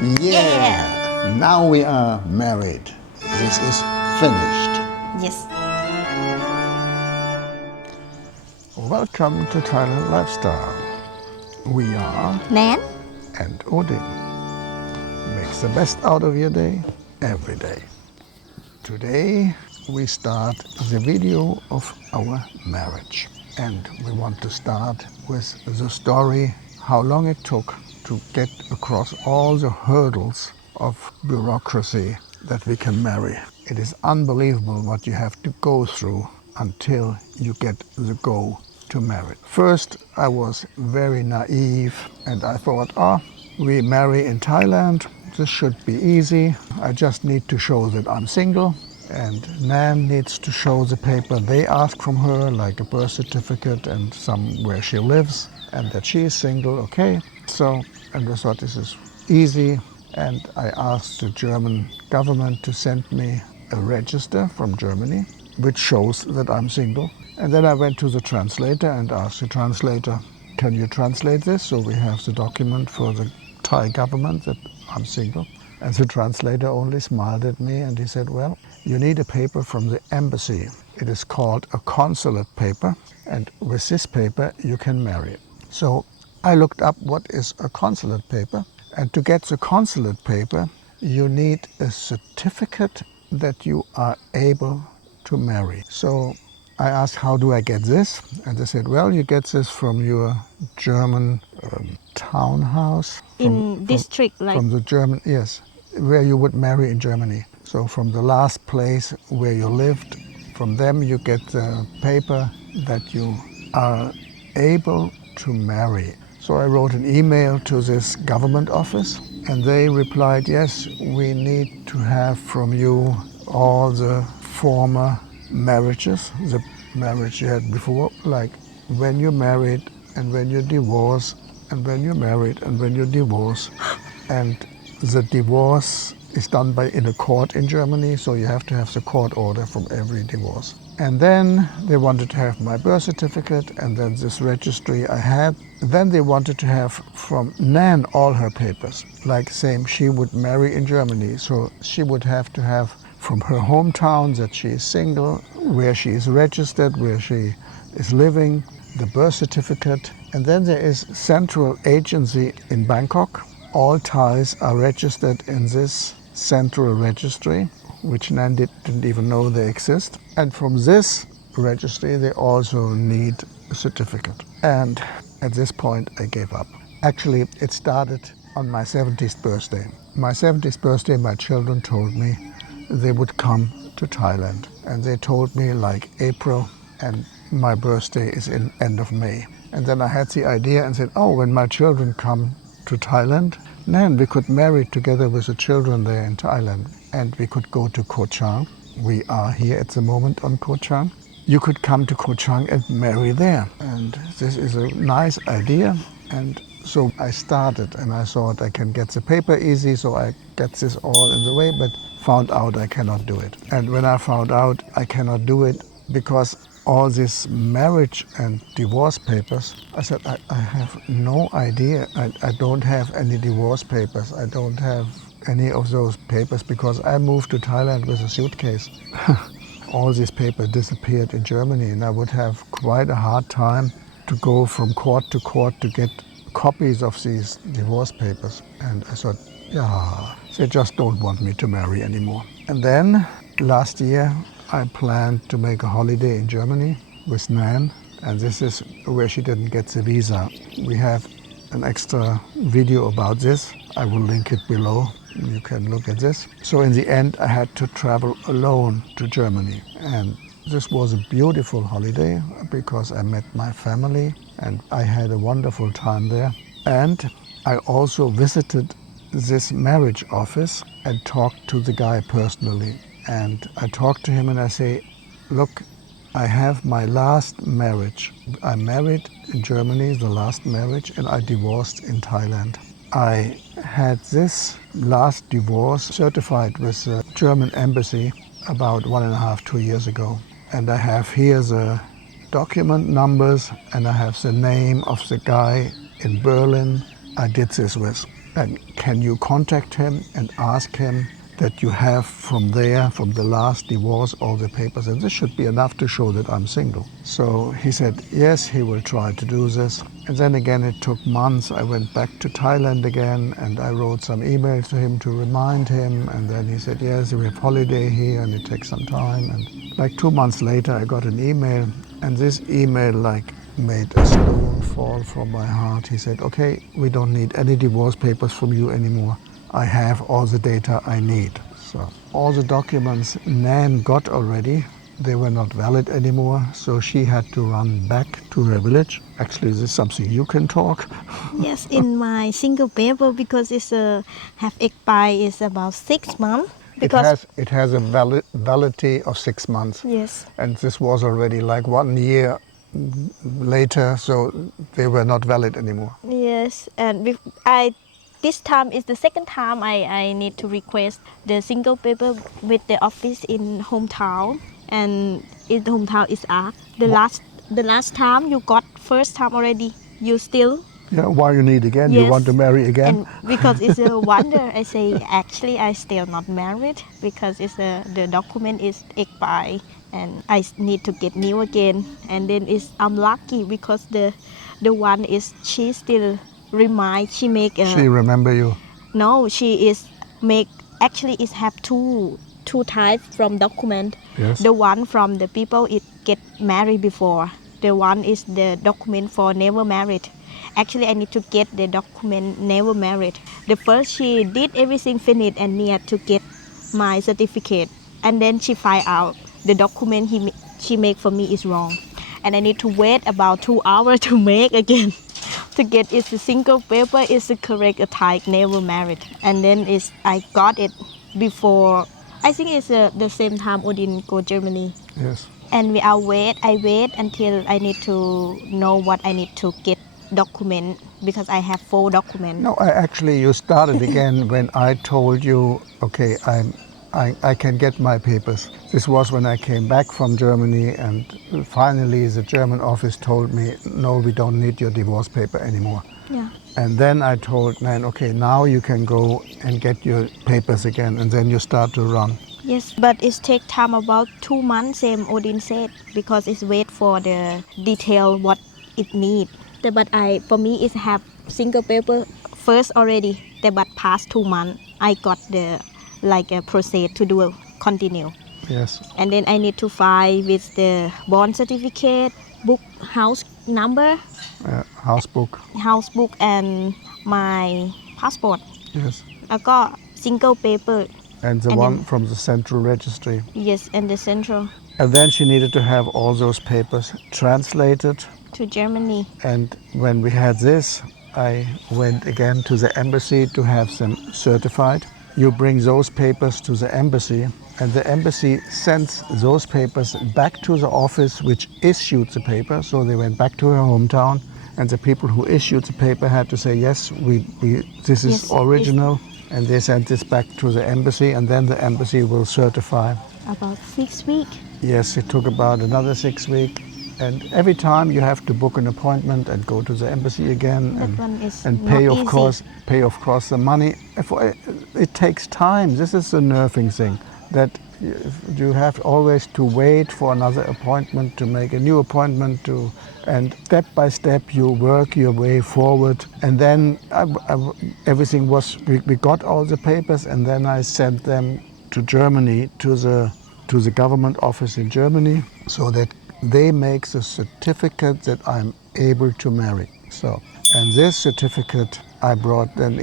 Yeah! Now we are married. This is finished. Yes. Welcome to Thailand Lifestyle. We are Nann. and Odin. Make the best out of your day every day. Today we start the video of our marriage. And we want to start with the story how long it took to get across all the hurdles of bureaucracy that we can marry. It is unbelievable what you have to go through until you get the go to marry. First, I was very naive and I thought, we marry in Thailand. This should be easy. I just need to show that I'm single. And Nann needs to show the paper they ask from her, like a birth certificate and where she lives, and that she is single, okay. So, and I thought this is easy. And I asked the German government to send me a register from Germany, which shows that I'm single. And then I went to the translator and asked the translator, can you translate this? So we have the document for the Thai government that I'm single. And the translator only smiled at me and he said, well, you need a paper from the embassy. It is called a consulate paper, and with this paper you can marry. So I looked up what is a consulate paper, and to get the consulate paper you need a certificate that you are able to marry. So I asked, how do I get this? And they said, well, you get this from your German townhouse. District, like? From the German, yes, where you would marry in Germany. So from the last place where you lived, from them you get the paper that you are able to marry. So I wrote an email to this government office and they replied, yes, we need to have from you all the former marriages, the marriage you had before, like when you married and when you divorce and when you married and when you divorce. And the divorce is done in a court in Germany, so you have to have the court order from every divorce. And then they wanted to have my birth certificate and then this registry I had. Then they wanted to have from Nann all her papers, like same she would marry in Germany, so she would have to have from her hometown that she is single, where she is registered, where she is living, the birth certificate. And then there is central agency in Bangkok. All Thais are registered in this central registry, which Nann didn't even know they exist. And from this registry they also need a certificate. And at this point I gave up. Actually, it started on my 70th birthday. My 70th birthday, my children told me they would come to Thailand. And they told me like April, and my birthday is in end of May. And then I had the idea and said, when my children come to Thailand, then we could marry together with the children there in Thailand. And we could go to Koh Chang. We are here at the moment on Koh Chang. You could come to Koh Chang and marry there. And this is a nice idea. And so I started and I thought I can get the paper easy, so I get this all in the way, but found out I cannot do it. And when I found out I cannot do it because all these marriage and divorce papers, I said, I have no idea. I don't have any divorce papers. I don't have any of those papers because I moved to Thailand with a suitcase. All these papers disappeared in Germany and I would have quite a hard time to go from court to court to get copies of these divorce papers. And I thought, they just don't want me to marry anymore. And then last year I planned to make a holiday in Germany with Nann, and this is where she didn't get the visa. We have an extra video about this. I will link it below. You can look at this. So in the end I had to travel alone to Germany, and this was a beautiful holiday because I met my family and I had a wonderful time there. And I also visited this marriage office and talked to the guy personally. And I talked to him and I say, look, I have my last marriage. I married in Germany, the last marriage, and I divorced in Thailand. I had this last divorce certified with the German embassy about 1.5, 2 years ago. And I have here the document numbers and I have the name of the guy in Berlin I did this with. And can you contact him and ask him that you have from the last divorce, all the papers, and this should be enough to show that I'm single. So he said, yes, he will try to do this. And then again, it took months. I went back to Thailand again, and I wrote some emails to him to remind him. And then he said, yes, we have holiday here, and it takes some time. And like 2 months later, I got an email, and this email made a stone fall from my heart. He said, okay, we don't need any divorce papers from you anymore. I have all the data I need. So all the documents Nann got already, they were not valid anymore, so she had to run back to her village. Actually, this is something you can talk. Yes, in my single paper, because it's have expired is about 6 months. It has a validity of 6 months. Yes. And this was already like 1 year later, so they were not valid anymore. Yes, and this time is the second time I need to request the single paper with the office in hometown, and in the hometown is asked the last time you got first time already, you still. Yeah, why you need again? Yes. You want to marry again? And because it's a wonder, I say actually I still not married because the document is expired and I need to get new again. And then I'm lucky because the one is she still she make she remember you? No, she is make actually is have two types from document. Yes. The one from the people it get married before. The one is the document for never married. Actually, I need to get the document never married. The first she did everything finished and need to get my certificate, and then she find out the document she make for me is wrong, and I need to wait about 2 hours to make again. To get it's a single paper is the correct type never married, and then I got it before. I think it's the same time Odin go Germany. Yes. And I wait until I need to know what I need to get document because I have 4 documents. No, you started again when I told you, okay, I can get my papers. This was when I came back from Germany, and finally the German office told me, no, we don't need your divorce paper anymore. Yeah. And then I told Nann, okay, now you can go and get your papers again, and then you start to run. Yes, but it takes time about 2 months, same Odin said, because it's wait for the detail what it need. But for me it have single paper first already. But past 2 months I got the a process to do continue. Yes. And then I need to file with the bond certificate, book house number, house book and my passport. Yes. แล้วก็ single paper. And the one from the central registry. Yes, and the central. And then she needed to have all those papers translated to Germany. And when we had this, I went again to the embassy to have them certified. You bring those papers to the embassy, and the embassy sends those papers back to the office which issued the paper. So they went back to her hometown, and the people who issued the paper had to say, yes, this is original. And they sent this back to the embassy, and then the embassy will certify. About 6 weeks. Yes, it took about another 6 weeks. And every time you have to book an appointment and go to the embassy again and pay of course the money. It takes time. This is the nerving thing, that you have always to wait for another appointment, to make a new appointment, and step by step you work your way forward. And then everything we got all the papers, and then I sent them to Germany, to the government office in Germany, so that they make the certificate that I'm able to marry. And this certificate I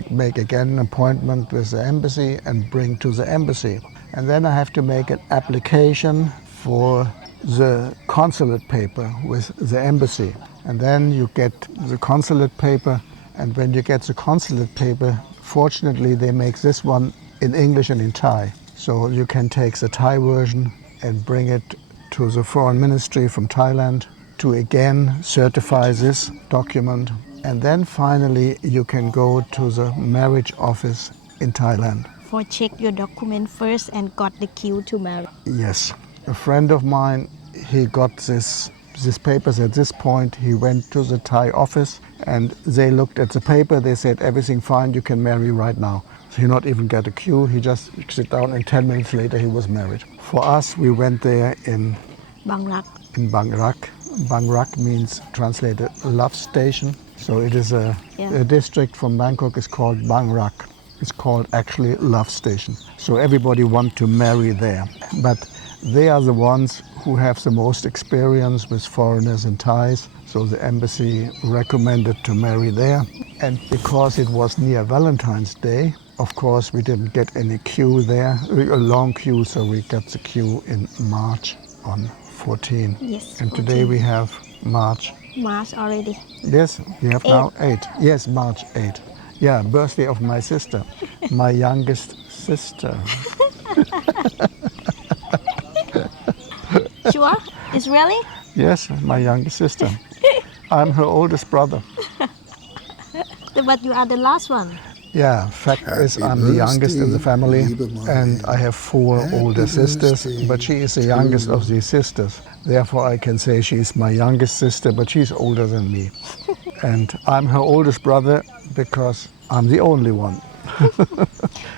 make again an appointment with the embassy and bring to the embassy. And then I have to make an application for the consulate paper with the embassy. And then you get the consulate paper, and when you get the consulate paper, fortunately they make this one in English and in Thai. So you can take the Thai version and bring it to the foreign ministry from Thailand to again certify this document. And then finally you can go to the marriage office in Thailand. For check your document first and got the queue to marry. Yes. A friend of mine, he got this papers at this point. He went to the Thai office And they looked at the paper, they said, everything fine, you can marry right now. So he not even get a queue, he just sit down and 10 minutes later he was married. For us, we went there in Bangrak. Bangrak. Bangrak means translated love station. So it is a Yeah. district from Bangkok is called Bangrak. It's called actually love station. So everybody want to marry there. But they are the ones who have the most experience with foreigners and Thais. So the embassy recommended to marry there. And because it was near Valentine's Day, of course we didn't get any queue there, a long queue, so we got the queue in March on 14. Yes, And today 14. we have March. March already. Yes, we have now 8. Yes, March 8. Yeah, birthday of my sister, my youngest sister. Sure? It's really? Yes, my youngest sister. I'm her oldest brother. But you are the last one. Yeah, fact is I'm the youngest in the family and I have 4 older sisters, but she is the youngest of these sisters. Therefore I can say she's my youngest sister, but she's older than me. And I'm her oldest brother because I'm the only one.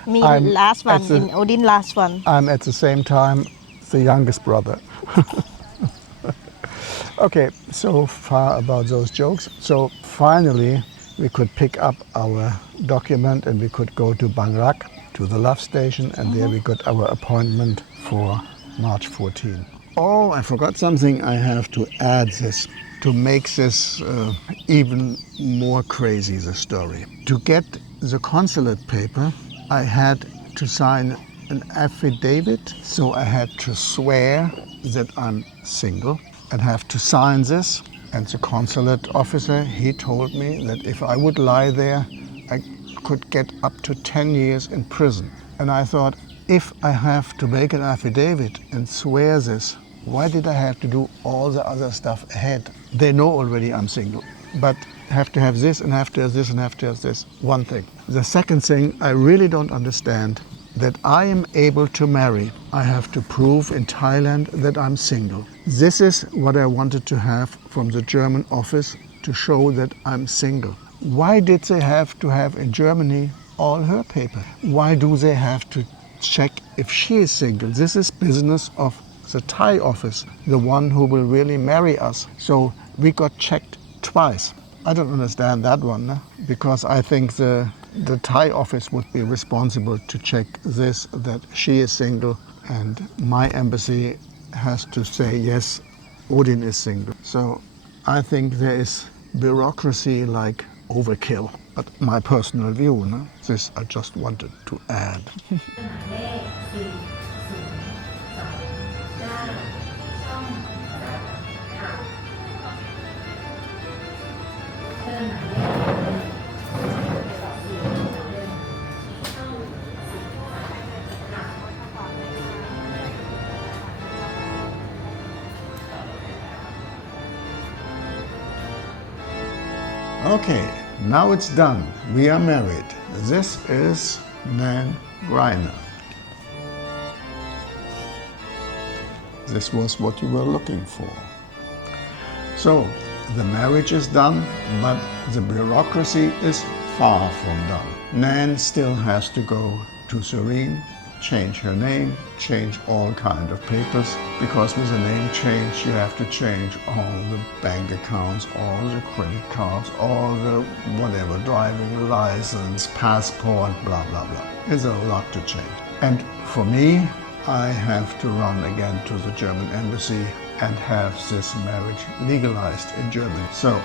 Me I'm last one, at the- in Odin last one. I'm at the same time the youngest brother. Okay, so far about those jokes. So finally we could pick up our document and we could go to Bangrak, to the love station, and there we got our appointment for March 14. Oh, I forgot something. I have to add this to make this even more crazy, the story. To get the consulate paper, I had to sign an affidavit, so I had to swear that I'm single and have to sign this. And the consulate officer, he told me that if I would lie there, I could get up to 10 years in prison. And I thought, if I have to make an affidavit and swear this, why did I have to do all the other stuff ahead? They know already I'm single, but have to have this and have to have this and have to have this. One thing. The second thing, I really don't understand that I am able to marry. I have to prove in Thailand that I'm single. This is what I wanted to have from the German office to show that I'm single. Why did they have to have in Germany all her paper? Why do they have to check if she is single? This is business of the Thai office, the one who will really marry us. So we got checked twice. I don't understand that one, because I think the Thai office would be responsible to check this, that she is single, and my embassy has to say, yes, Odin is single. So I think there is bureaucracy like overkill. But my personal view, this I just wanted to add. Okay, now it's done. We are married. This is Nann. This was what you were looking for. So, the marriage is done, but the bureaucracy is far from done. Nann still has to go to Serene, change her name, change all kind of papers, because with a name change you have to change all the bank accounts, all the credit cards, all the whatever, driving license, passport, blah blah blah. It's a lot to change. And for me, I have to run again to the German embassy and have this marriage legalized in Germany. So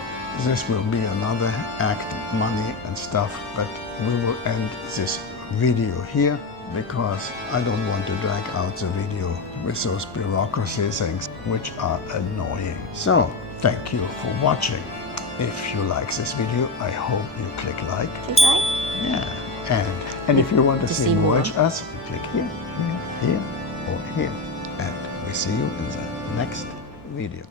this will be another act, money and stuff, but we will end this video here, because I don't want to drag out the video with those bureaucracy things which are annoying. So, thank you for watching. If you like this video, I hope you click like. Click like? Yeah. And if you want to see more of us, click here, here, here, or here. And we see you in the next video.